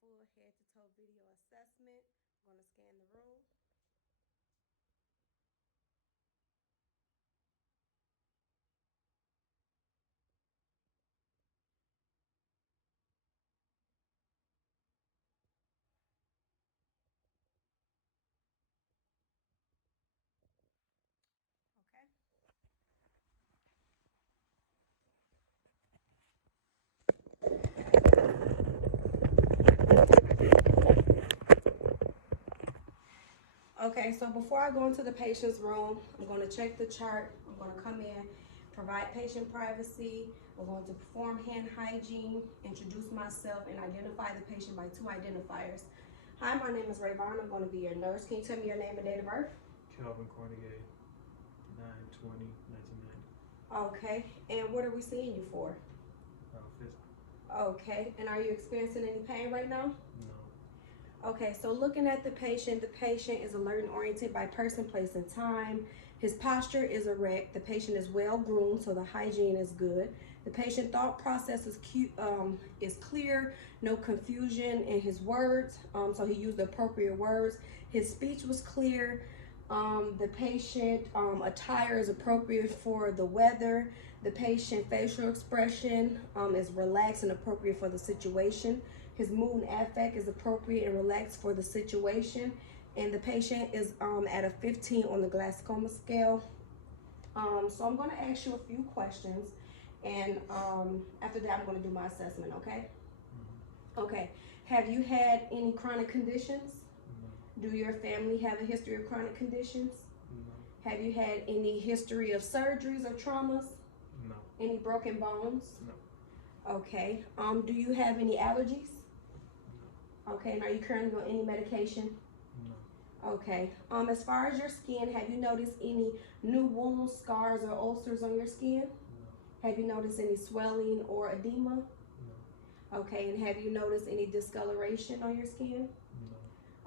full head to toe video assessment. I'm going to scan the room. Okay. Okay, so before I go into the patient's room, I'm going to check the chart. I'm going to come in, provide patient privacy. I'm going to perform hand hygiene, introduce myself, and identify the patient by two identifiers. Hi, my name is Rayvon. I'm going to be your nurse. Can you tell me your name and date of birth? Calvin Cornegay, 9/20/1990. Okay, and what are we seeing you for? Physical. Okay, and are you experiencing any pain right now? No. Okay, so looking at the patient is alert and oriented by person, place, and time. His posture is erect. The patient is well groomed, so the hygiene is good. The patient thought process is clear, no confusion in his words, so he used the appropriate words. His speech was clear. The patient attire is appropriate for the weather. The patient facial expression is relaxed and appropriate for the situation. His mood and affect is appropriate and relaxed for the situation. And the patient is at a 15 on the Glasgow scale. So I'm going to ask you a few questions, and after that I'm going to do my assessment, okay? Okay. Have you had any chronic conditions? No. Do your family have a history of chronic conditions? No. Have you had any history of surgeries or traumas? No. Any broken bones? No. Okay. Do you have any allergies? No. Okay, and are you currently on any medication? No. Okay. As far as your skin, have you noticed any new wounds, scars, or ulcers on your skin? No. Have you noticed any swelling or edema? No. Okay, and have you noticed any discoloration on your skin?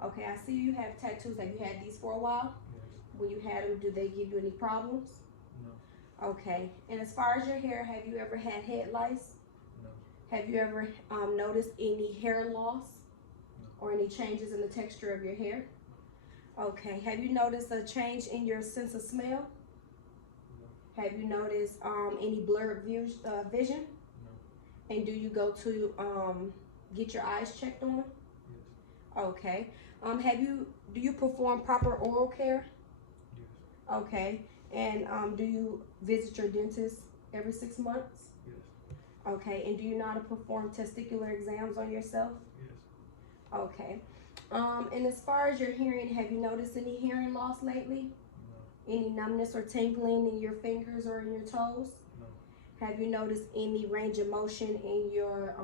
No. Okay, I see you have tattoos. Have you had these for a while? Yes. When you had them, do they give you any problems? No. Okay, and as far as your hair, have you ever had head lice? No. Have you ever noticed any hair loss No. or any changes in the texture of your hair? Okay, have you noticed a change in your sense of smell? No. Have you noticed any blurred vision? No. And do you go to get your eyes checked on? Yes. Okay. Do you perform proper oral care? Yes. Okay. And do you visit your dentist every 6 months? Yes. Okay. And do you know how to perform testicular exams on yourself? Yes. Okay. And as far as your hearing, have you noticed any hearing loss lately? No. Any numbness or tingling in your fingers or in your toes? No. Have you noticed any range of motion in your,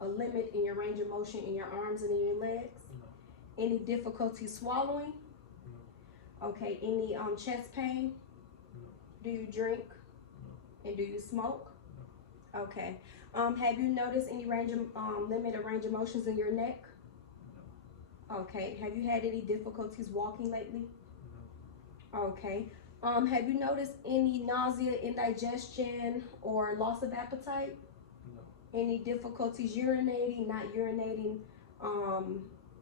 a limit in your range of motion in your arms and in your legs? No. Any difficulty swallowing? No. Okay, any chest pain? No. Do you drink? No. And do you smoke? No. Okay. Have you noticed any range of, limit or range of motions in your neck? No. Okay. Have you had any difficulties walking lately? No. Okay. Have you noticed any nausea, indigestion, or loss of appetite? No. Any difficulties urinating, not urinating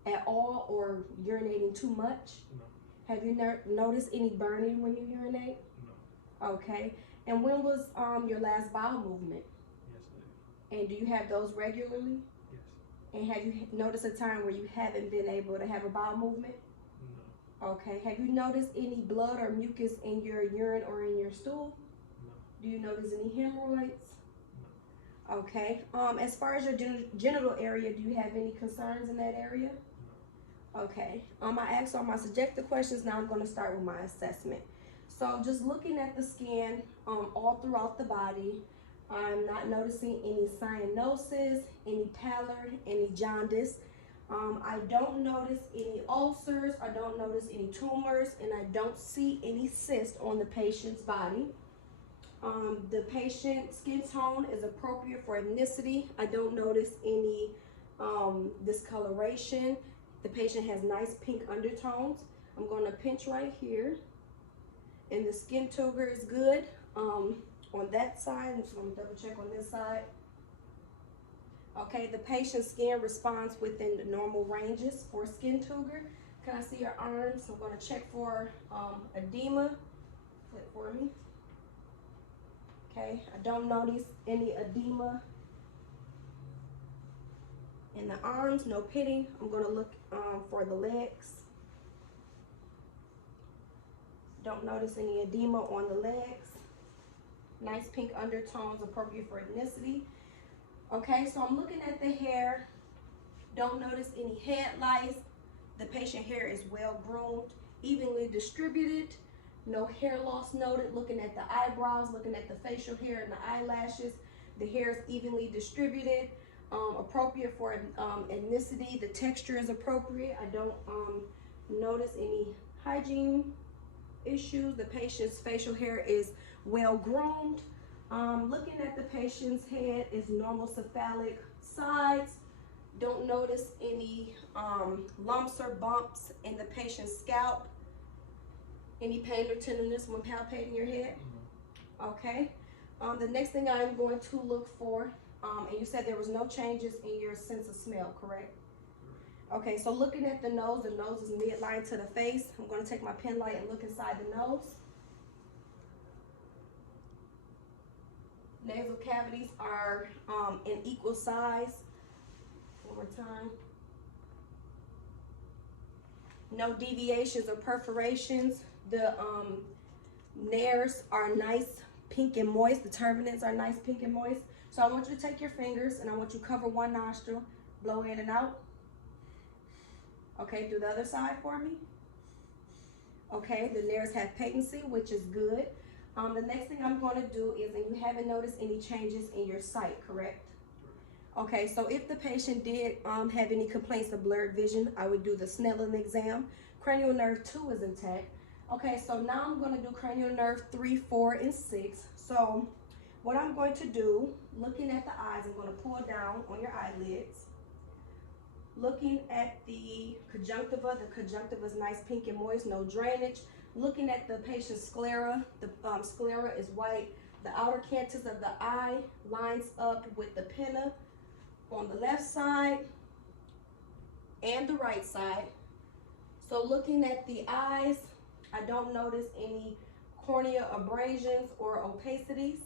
at all, or urinating too much? No. Have you noticed any burning when you urinate? No. Okay. And when was your last bowel movement? Yesterday. And do you have those regularly? Yes. And have you noticed a time where you haven't been able to have a bowel movement? No. Okay. Have you noticed any blood or mucus in your urine or in your stool? No. Do you notice any hemorrhoids? No. Okay. As far as your genital area, do you have any concerns in that area? No. Okay. I asked all my subjective questions. Now I'm going to start with my assessment. So just looking at the skin all throughout the body, I'm not noticing any cyanosis, any pallor, any jaundice. I don't notice any ulcers. I don't notice any tumors, and I don't see any cysts on the patient's body. The patient's skin tone is appropriate for ethnicity. I don't notice any discoloration. The patient has nice pink undertones. I'm going to pinch right here. And the skin turgor is good on that side. I'm just going to double check on this side. Okay. Okay, the patient's skin responds within the normal ranges for skin tuger. Can I see your arms? I'm going to check for edema. Flip for me. Okay, I don't notice any edema in the arms, no pitting. I'm going to look for the legs. Don't notice any edema on the legs. Nice pink undertones, appropriate for ethnicity. Okay, so I'm looking at the hair. Don't notice any head lice. The patient hair is well groomed, evenly distributed. No hair loss noted. Looking at the eyebrows, looking at the facial hair and the eyelashes. The hair is evenly distributed, appropriate for ethnicity. The texture is appropriate. I don't notice any hygiene issues. The patient's facial hair is well groomed. Looking at the patient's head is normal cephalic sides. Don't notice any lumps or bumps in the patient's scalp. Any pain or tenderness when palpating your head? Okay. The next thing I'm going to look for, and you said there was no changes in your sense of smell, correct? Okay, so looking at the nose is midline to the face. I'm going to take my pen light and look inside the nose. Nasal cavities are in equal size. One more time. No deviations or perforations. The nares are nice pink and moist. The turbinates are nice pink and moist. So I want you to take your fingers and I want you to cover one nostril, blow in and out. Okay, do the other side for me. Okay, the nares have patency, which is good. The next thing I'm going to do is, and you haven't noticed any changes in your sight, correct? Okay, so if the patient did have any complaints of blurred vision, I would do the Snellen exam. Cranial nerve 2 is intact. Okay, so now I'm going to do cranial nerve 3, 4, and 6. So what I'm going to do, looking at the eyes, I'm going to pull down on your eyelids. Looking at the conjunctiva is nice pink and moist, no drainage. Looking at the patient's sclera, the sclera is white. The outer canthus of the eye lines up with the pinna on the left side and the right side. So looking at the eyes, I don't notice any cornea abrasions or opacities.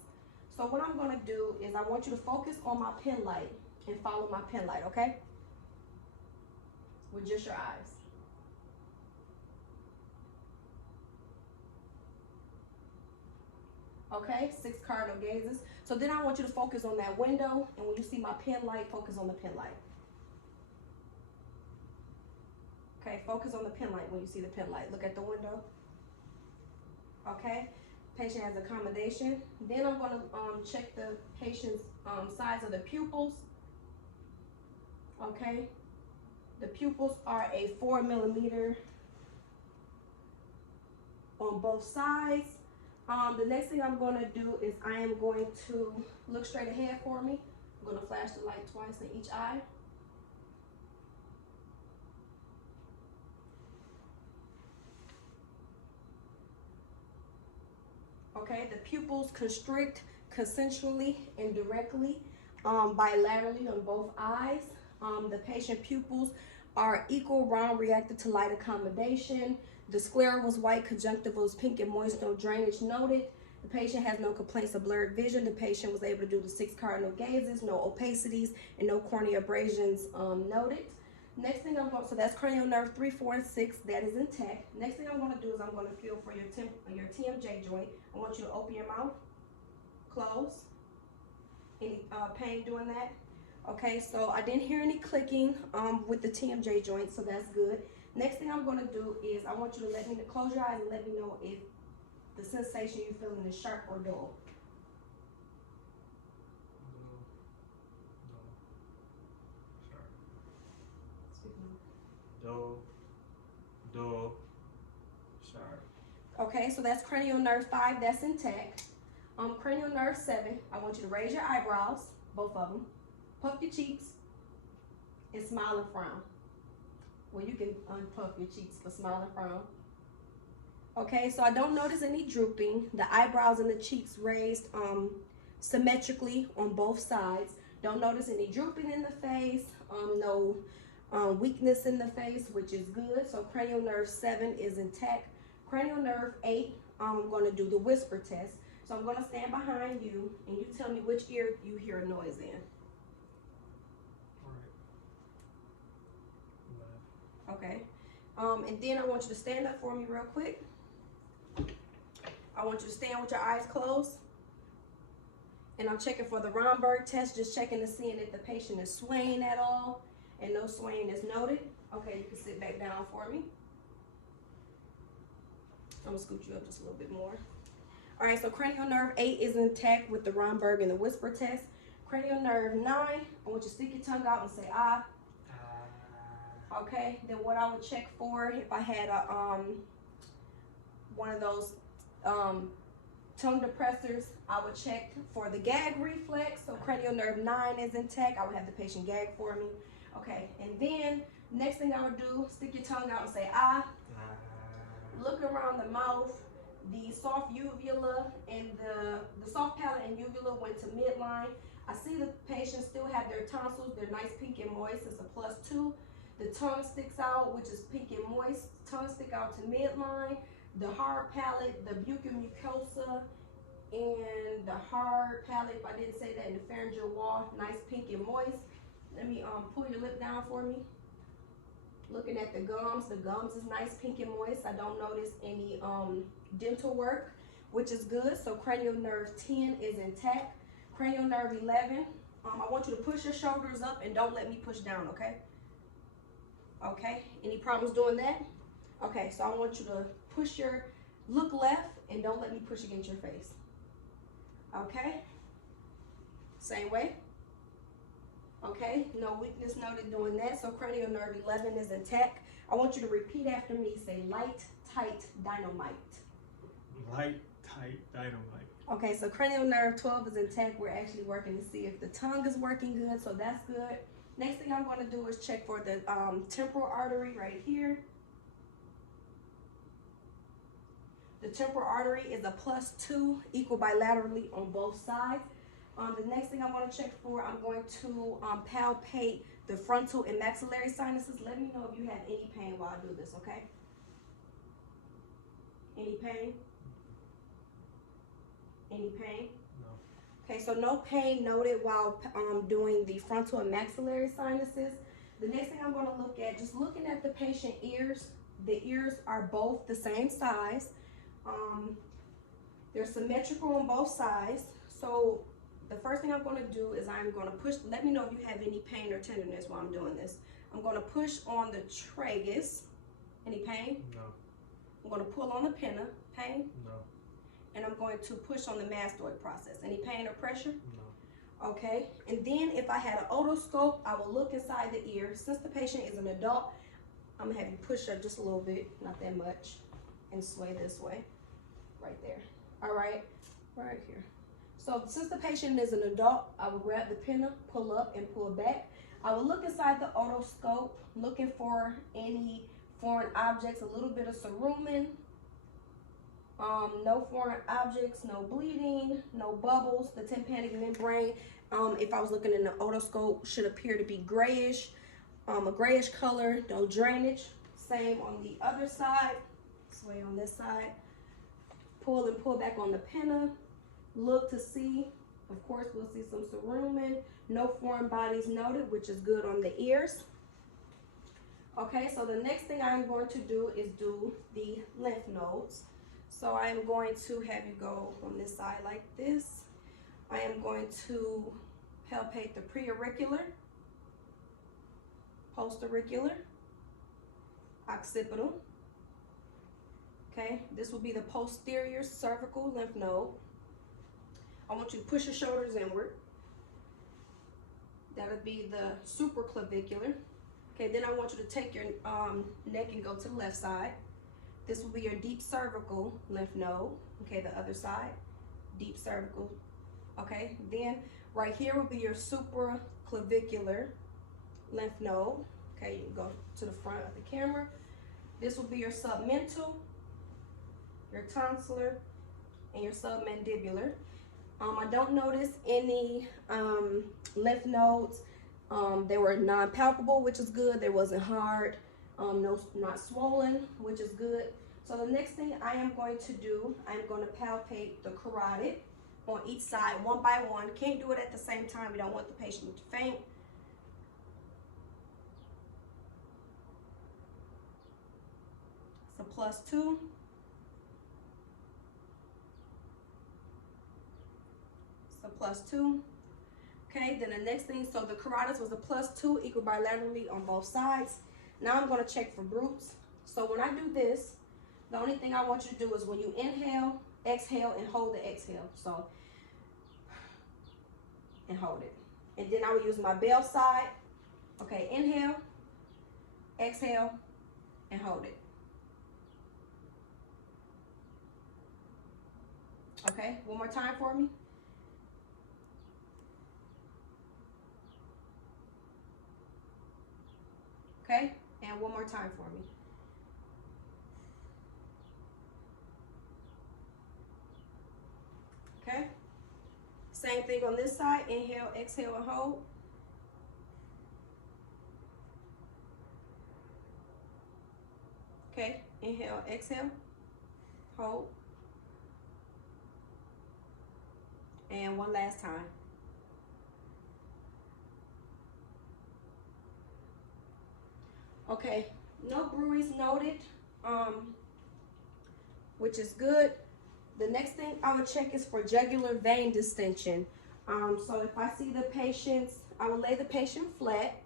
So what I'm going to do is I want you to focus on my pen light and follow my pen light, okay? With just your eyes. Okay, 6 cardinal gazes. So then I want you to focus on that window, and when you see my pen light, focus on the pen light. Okay, focus on the pen light when you see the pen light. Look at the window. Okay, patient has accommodation. Then I'm going to check the patient's size of the pupils. Okay, the pupils are a 4 millimeter on both sides. The next thing I'm going to do is I am going to look straight ahead for me. I'm going to flash the light twice in each eye. Okay, the pupils constrict consensually and directly, bilaterally on both eyes. The patient pupils are equal, round, reactive to light accommodation. The sclera was white, conjunctiva was pink and moist, no drainage noted. The patient has no complaints of blurred vision. The patient was able to do the 6 cardinal gazes, no opacities, and no cornea abrasions noted. Next thing I'm going, so that's cranial nerve 3, 4, and 6. That is intact. Next thing I'm going to do is I'm going to feel for your TMJ joint. I want you to open your mouth, close. Any pain doing that? Okay, so I didn't hear any clicking with the TMJ joint, so that's good. Next thing I'm going to do is I want you to let me close your eyes and let me know if the sensation you're feeling is sharp or dull. Dull, sharp. Okay, so that's cranial nerve 5, that's intact. Cranial nerve 7, I want you to raise your eyebrows, both of them, puff your cheeks, and smile and frown. Well, you can unpuff your cheeks for smile and frown. Okay, so I don't notice any drooping. The eyebrows and the cheeks raised symmetrically on both sides. Don't notice any drooping in the face, no weakness in the face, which is good. So cranial nerve 7 is intact. Cranial nerve 8, I'm going to do the whisper test. So I'm going to stand behind you, and you tell me which ear you hear a noise in. Right. Okay. And then I want you to stand up for me real quick. I want you to stand with your eyes closed. And I'm checking for the Romberg test, just checking to see if the patient is swaying at all, and no swaying is noted. Okay, you can sit back down for me. I'm gonna scoot you up just a little bit more. All right, so cranial nerve 8 is intact with the Romberg and the whisper test. Cranial nerve 9, I want you to stick your tongue out and say ah. Okay, then what I would check for, if I had a one of those tongue depressors, I would check for the gag reflex. So cranial nerve 9 is intact. I would have the patient gag for me. Okay, and then next thing I would do, stick your tongue out and say ah. Look around the mouth. The soft uvula and the soft palate and uvula went to midline. I see the patient still have their tonsils. They're nice, pink, and moist. It's a +2. The tongue sticks out, which is pink and moist. Tongue stick out to midline. The hard palate, the buccal mucosa, and the hard palate, if I didn't say that, in the pharyngeal wall, nice, pink, and moist. Let me pull your lip down for me. Looking at the gums is nice, pink, and moist. I don't notice any dental work, which is good. So cranial nerve 10 is intact. Cranial nerve 11, I want you to push your shoulders up and don't let me push down, okay? Okay, any problems doing that? Okay, so I want you to look left and don't let me push against your face. Okay, same way. Okay, no weakness noted doing that. So cranial nerve 11 is intact. I want you to repeat after me. Say light, tight, dynamite. Light, tight, dynamite. Okay, so cranial nerve 12 is intact. We're actually working to see if the tongue is working good, so that's good. Next thing I'm going to do is check for the temporal artery right here. The temporal artery is a +2, equal bilaterally on both sides. The next thing I'm going to check for, I'm going to palpate the frontal and maxillary sinuses. Let me know if you have any pain while I do this, okay? Any pain? Any pain? No. Okay, so no pain noted while doing the frontal and maxillary sinuses. The next thing I'm going to look at, just looking at the patient ears, the ears are both the same size. They're symmetrical on both sides. So the first thing I'm going to do is I'm going to push. Let me know if you have any pain or tenderness while I'm doing this. I'm going to push on the tragus. Any pain? No. I'm going to pull on the pinna. Pain? No. And I'm going to push on the mastoid process. Any pain or pressure? No. Okay. And then if I had an otoscope, I will look inside the ear. Since the patient is an adult, I'm going to have you push up just a little bit, not that much, and sway this way. Right there. All right. Right here. So since the patient is an adult, I will grab the pinna, pull up, and pull back. I will look inside the otoscope, looking for any foreign objects, a little bit of cerumen, no foreign objects, no bleeding, no bubbles. The tympanic membrane, if I was looking in the otoscope, should appear to be grayish, a grayish color, no drainage. Same on the other side. Sway on this side. Pull and pull back on the pinna. Look to see, of course, we'll see some cerumen. No foreign bodies noted, which is good on the ears. Okay, so the next thing I'm going to do is do the lymph nodes. So I'm going to have you go on this side like this. I am going to palpate the preauricular, postauricular, occipital. Okay, this will be the posterior cervical lymph node. I want you to push your shoulders inward. That'll be the supraclavicular. Okay, then I want you to take your neck and go to the left side. This will be your deep cervical lymph node. Okay, the other side, deep cervical. Okay, then right here will be your supraclavicular lymph node. Okay, you go to the front of the camera. This will be your submental, your tonsillar, and your submandibular. I don't notice any lymph nodes. They were non-palpable, which is good. They wasn't hard. No, not swollen, which is good. So the next thing I am going to do, I'm going to palpate the carotid on each side, one by one. Can't do it at the same time. You don't want the patient to faint. So +2. So +2. Okay, then the next thing, so the carotids was a +2 equal bilaterally on both sides. Now I'm going to check for groups. So when I do this, the only thing I want you to do is when you inhale, exhale, and hold the exhale. So, and hold it. And then I will use my bell side. Okay, inhale, exhale, and hold it. Okay, one more time for me. Okay, and one more time for me. Okay, same thing on this side. Inhale, exhale, and hold. Okay, inhale, exhale, hold. And one last time. Okay, no bruise noted, which is good. The next thing I would check is for jugular vein distension. So if I see the patients, I will lay the patient flat.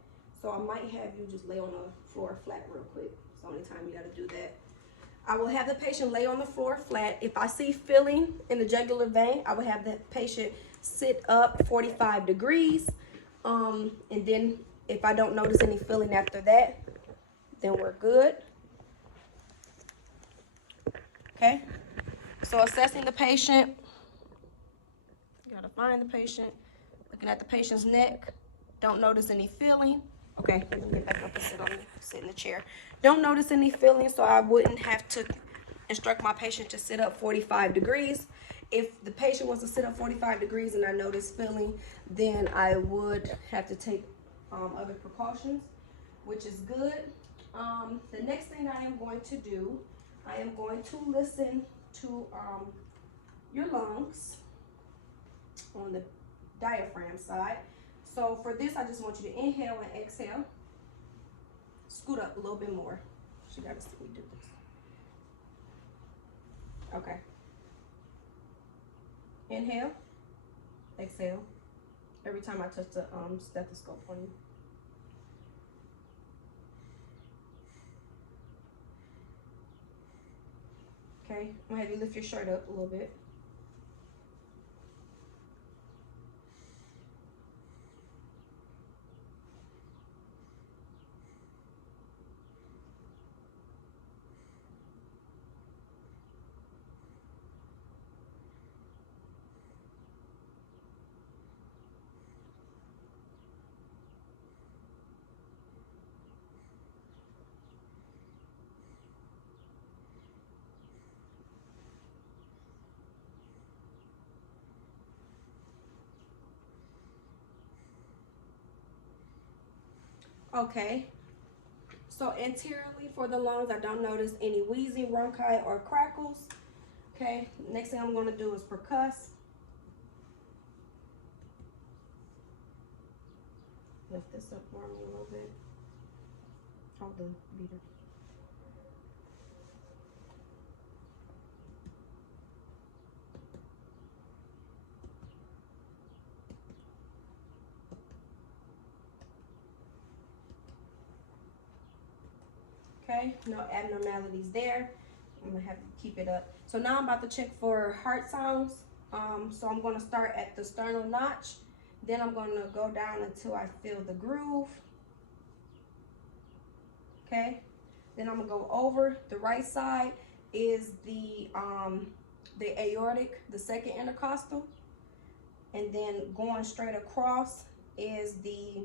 So I might have you just lay on the floor flat real quick. It's the only time you gotta do that. I will have the patient lay on the floor flat. If I see filling in the jugular vein, I will have the patient sit up 45 degrees. And then if I don't notice any filling after that, then we're good. Okay, so assessing the patient, you gotta find the patient, looking at the patient's neck, don't notice any feeling. Okay, let me get back up and sit in the chair. Don't notice any feeling, so I wouldn't have to instruct my patient to sit up 45 degrees. If the patient wants to sit up 45 degrees and I notice feeling, then I would have to take other precautions, which is good. The next thing I am going to do, I am going to listen to your lungs on the diaphragm side. So for this, I just want you to inhale and exhale. Scoot up a little bit more. She got to see me do this. Okay. Inhale, exhale. Every time I touch the stethoscope on you. Okay, I'm gonna have you lift your shirt up a little bit. Okay, so anteriorly for the lungs, I don't notice any wheezing, bronchi, or crackles. Okay, next thing I'm going to do is percuss. Lift this up for me a little bit. Hold the beater. Okay, no abnormalities there. I'm gonna have to keep it up. So now I'm about to check for heart sounds. So I'm gonna start at the sternal notch. Then I'm gonna go down until I feel the groove. Okay, then I'm gonna go over. The right side is the aortic, the second intercostal. And then going straight across is the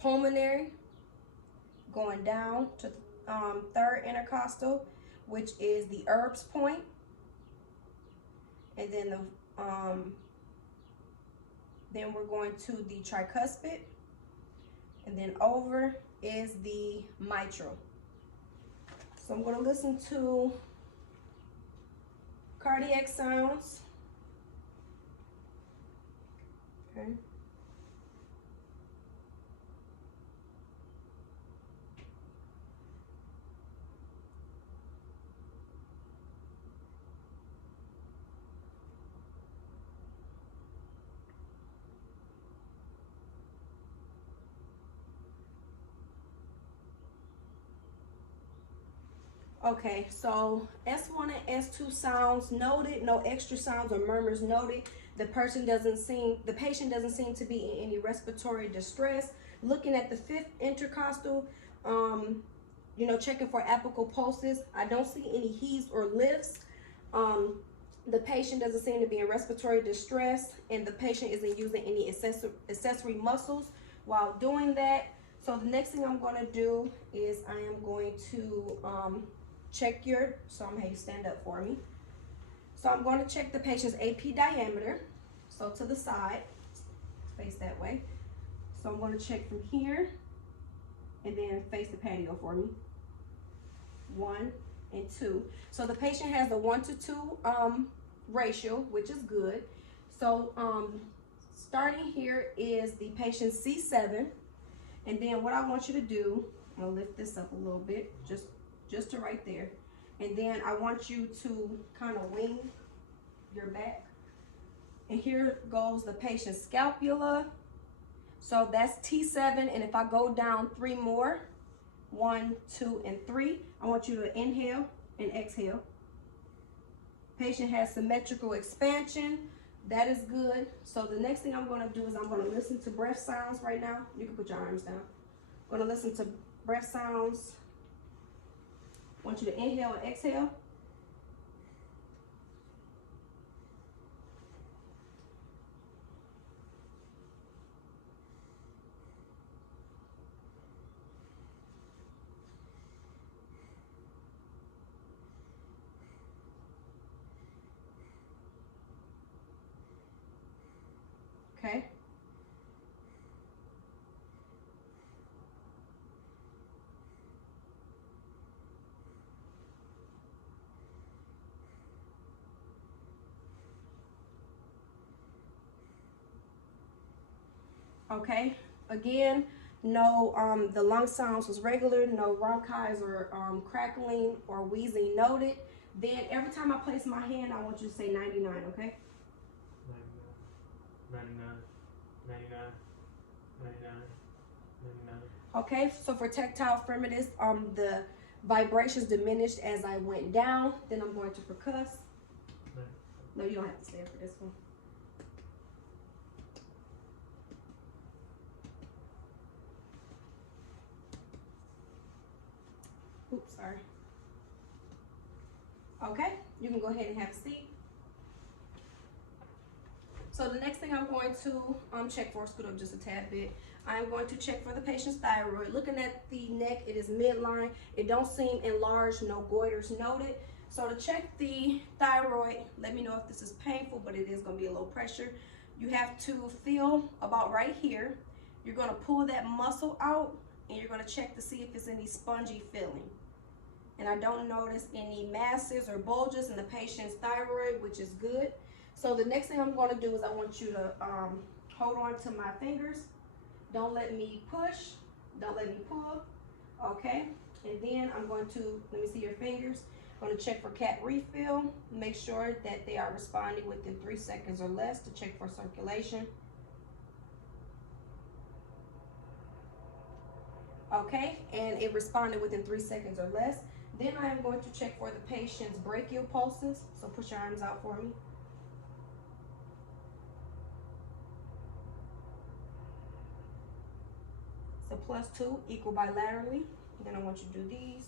pulmonary, going down to third intercostal, which is the Erb's point, and then the Then we're going to the tricuspid. And then over is the mitral. So I'm going to listen to cardiac sounds. Okay. Okay, so S1 and S2 sounds noted, no extra sounds or murmurs noted. The patient doesn't seem to be in any respiratory distress. Looking at the fifth intercostal, checking for apical pulses. I don't see any heaves or lifts. The patient doesn't seem to be in respiratory distress, and the patient isn't using any accessory muscles while doing that. So the next thing I'm going to do is I am going to check so I'm going to have you stand up for me. So I'm going to check the patient's AP diameter. So to the side, face that way. So I'm going to check from here and then face the patio for me. 1 and 2. So the patient has the 1:2 ratio, which is good. So starting here is the patient's C7. And then what I want you to do, I'm going to lift this up a little bit, just to right there. And then I want you to kind of wing your back. And here goes the patient's scapula. So that's T7. And if I go down 3 more, 1, 2, and 3, I want you to inhale and exhale. Patient has symmetrical expansion. That is good. So the next thing I'm going to do is I'm going to listen to breath sounds right now. You can put your arms down. I'm going to listen to breath sounds. I want you to inhale and exhale. Okay. Okay, again, no, the lung sounds was regular, no bronchi or crackling or wheezing noted. Then every time I place my hand, I want you to say 99, okay? 99, 99, 99, 99. Okay, so for tactile firmness, the vibrations diminished as I went down. Then I'm going to percuss. No, you don't have to stand for this one. Oops, sorry. Okay, you can go ahead and have a seat. So the next thing I'm going to check for, scoot up just a tad bit. I'm going to check for the patient's thyroid. Looking at the neck, it is midline. It don't seem enlarged, no goiters noted. So to check the thyroid, let me know if this is painful, but it is going to be a low pressure. You have to feel about right here. You're going to pull that muscle out, and you're going to check to see if it's any spongy feeling. And I don't notice any masses or bulges in the patient's thyroid, which is good. So the next thing I'm going to do is I want you to hold on to my fingers. Don't let me push. Don't let me pull. Okay. And then I'm going to, let me see your fingers. I'm going to check for cat refill. Make sure that they are responding within 3 seconds or less to check for circulation. Okay. And it responded within 3 seconds or less. Then I am going to check for the patient's brachial pulses. So push your arms out for me. So +2 equal bilaterally. Then I want you to do these.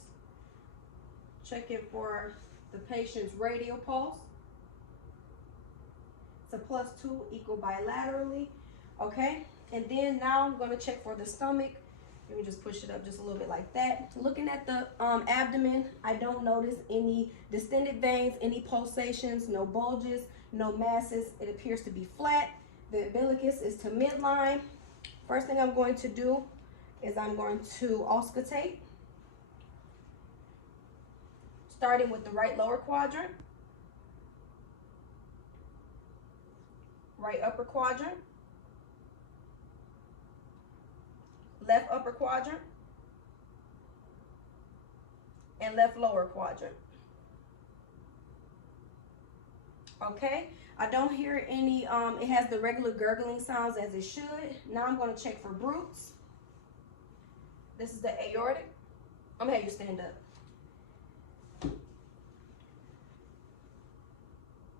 Check it for the patient's radial pulse. So +2 equal bilaterally. Okay. And then now I'm going to check for the stomach. Let me just push it up just a little bit like that. Looking at the abdomen, I don't notice any distended veins, any pulsations, no bulges, no masses. It appears to be flat. The umbilicus is to midline. First thing I'm going to do is I'm going to auscultate, starting with the right lower quadrant, right upper quadrant, left upper quadrant, and left lower quadrant. Okay, I don't hear any, it has the regular gurgling sounds as it should. Now I'm going to check for brutes. This is the aortic. I'm going to have you stand up.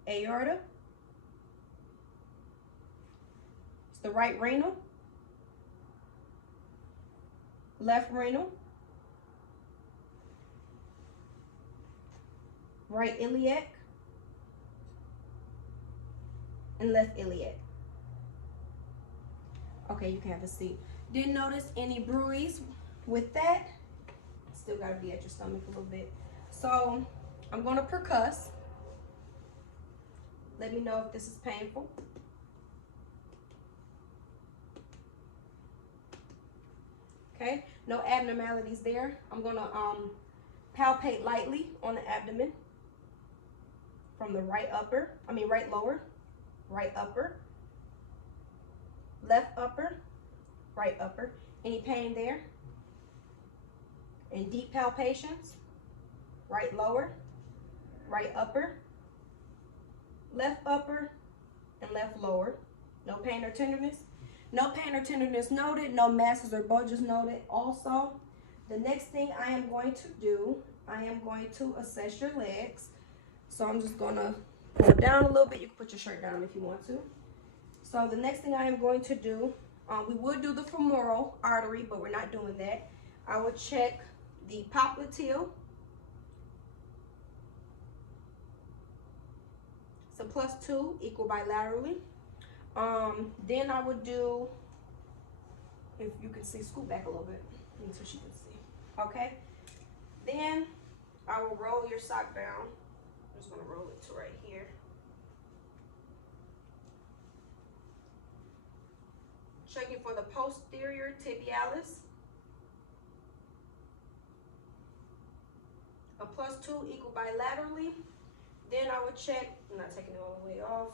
Aorta. It's the right renal, left renal, right iliac, and left iliac. Okay, you can have a seat. Didn't notice any bruise with that. Still gotta be at your stomach a little bit. So I'm gonna percuss. Let me know if this is painful. Okay, no abnormalities there. I'm gonna palpate lightly on the abdomen from the right lower, right upper, left upper, right upper. Any pain there? And deep palpations, right lower, right upper, left upper, and left lower. No pain or tenderness. No pain or tenderness noted. No masses or bulges noted. Also, the next thing I am going to do, I am going to assess your legs. So I'm just gonna pull it down a little bit. You can put your shirt down if you want to. So the next thing I am going to do, we would do the femoral artery, but we're not doing that. I will check the popliteal. So +2 equal bilaterally. Then I would do, if you can see, scoot back a little bit so she can see. Okay. Then I will roll your sock down. I'm just gonna roll it to right here. Checking for the posterior tibialis. A +2 equal bilaterally. Then I would check, I'm not taking it all the way off.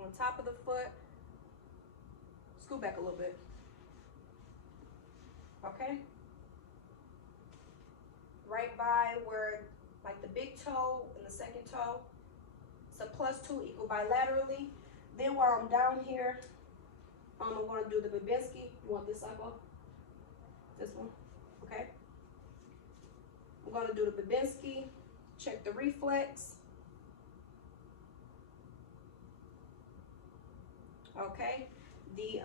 On top of the foot, scoot back a little bit. Okay? Right by where, like the big toe and the second toe. So +2 equal bilaterally. Then while I'm down here, I'm going to do the Babinski. You want this side off? This one? Okay. I'm going to do the Babinski. Check the reflex. Okay. The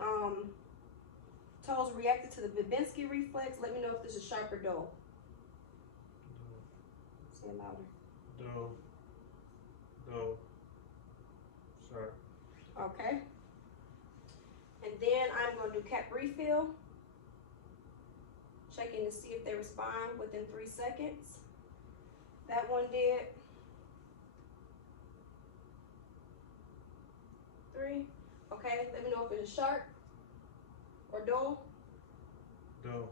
toes reacted to the Babinski reflex. Let me know if this is sharp or dull. Say it louder. Dull. Dull. Sharp. Okay. And then I'm going to do cap refill. Checking to see if they respond within 3 seconds. That one did. 3. Okay, let me know if it is sharp or dull. Dull.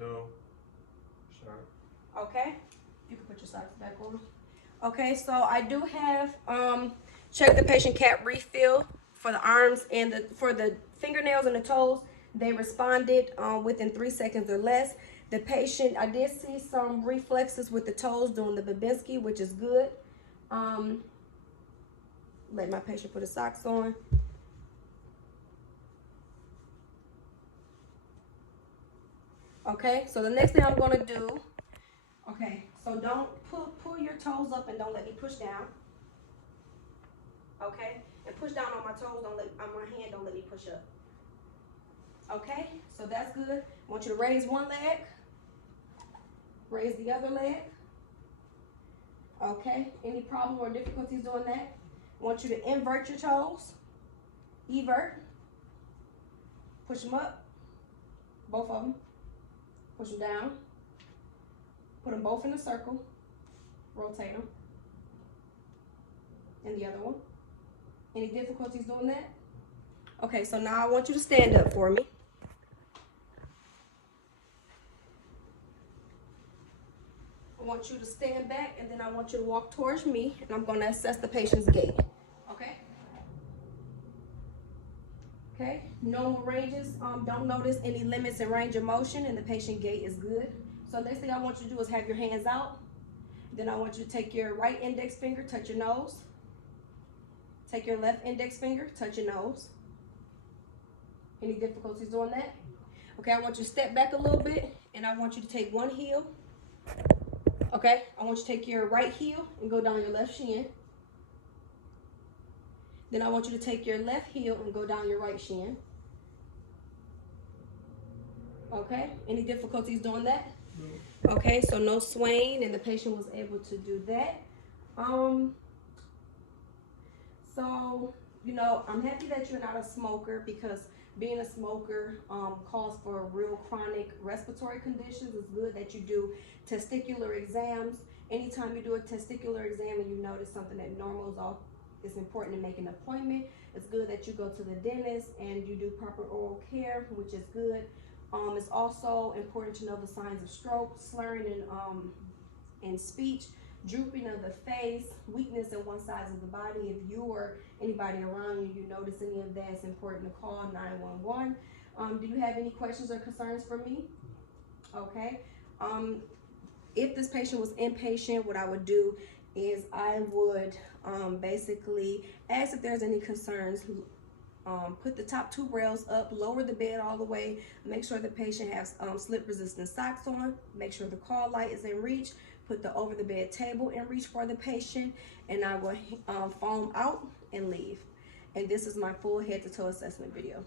Dull. Sharp. Okay, you can put your socks back on. Okay, so I do have check the patient cap refill for the arms and for the fingernails and the toes. They responded within 3 seconds or less. The patient, I did see some reflexes with the toes doing the Babinski, which is good. Let my patient put his socks on. Okay, so the next thing I'm gonna do, okay, so don't pull your toes up and don't let me push down. Okay, and push down on my toes, on my hand, don't let me push up. Okay, so that's good. I want you to raise one leg, raise the other leg. Okay, any problem or difficulties doing that? I want you to invert your toes, evert, push them up, both of them, push them down, Put them both in a circle. Rotate them. And the other one. Any difficulties doing that? Okay, so now I want you to stand up for me. I want you to stand back, and then I want you to walk towards me, and I'm going to assess the patient's gait. Okay? Okay, normal ranges. Don't notice any limits in range of motion, and the patient gait is good. So next thing I want you to do is have your hands out. Then I want you to take your right index finger, touch your nose. Take your left index finger, touch your nose. Any difficulties doing that? Okay, I want you to step back a little bit, and I want you to take one heel. Okay, I want you to take your right heel and go down your left shin. Then I want you to take your left heel and go down your right shin. Okay, any difficulties doing that? No. Okay, so no swaying, and the patient was able to do that. So, you know, I'm happy that you're not a smoker, because being a smoker calls for real chronic respiratory conditions. It's good that you do testicular exams. Anytime you do a testicular exam and you notice something that normal is off, it's important to make an appointment. It's good that you go to the dentist and you do proper oral care, which is good. It's also important to know the signs of stroke, slurring in speech, drooping of the face, weakness in one side of the body. If you or anybody around you, notice any of that, it's important to call 911. Do you have any questions or concerns for me? Okay. If this patient was inpatient, what I would do is I would basically ask if there's any concerns. Put the top 2 rails up, lower the bed all the way, make sure the patient has slip resistant socks on, make sure the call light is in reach, put the over the bed table in reach for the patient, and I will foam out and leave. And this is my full head to toe assessment video.